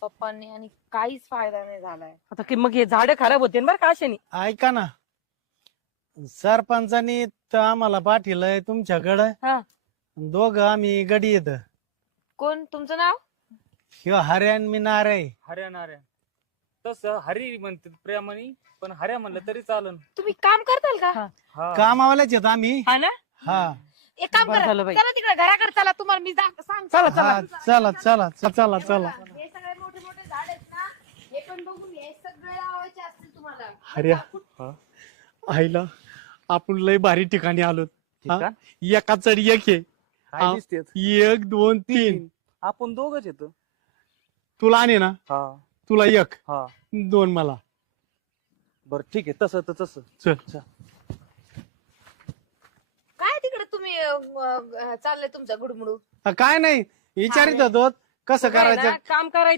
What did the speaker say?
पप्पांनी आणि काहीच फायदा नाही झालाय. आता की मग हे झाडं खराब होते बरं का अशाने. ऐका ना, सरपंचानी तर आम्हाला पाठवलंय तुमच्याकडं. हा. दोघं आम्ही गडी येत. कोण तुमचं नाव? ह्यो हर्यान मी नाराय. हर्या तसं हरी म्हणते प्रेमाने, पण हर्या म्हणलं तरी चालन. तुम्ही काम करताल का? हा. हा. कामावाल्याच येत आम्ही. हा ना. हा एक काम बरं करा, झालं बाई. चला तिकडे घराकडे चला, तुम्हाला मी सांग. चला हा चला चला चला चला. हे सगळे मोठे मोठे झाड आहेत ना, हे पण बघून हे सगळे लावायचे असतील तुम्हाला. हर्या आईला आपण लय भारी ठिकाणी आलो. ठिकाण? एका चढ एक आहे. काय दिसतेत? 1 2 3. आपण दोघच येतो. तुला आणि ना हा तुला 1 हा 2 मला. बर ठीक आहे, तसं तर तसं. चल. काय तिकडे तुम्ही चाललंय तुमचा गुडमुडू? काय नाही विचारित होतो कसं काय ना, करायचं. काम करायचं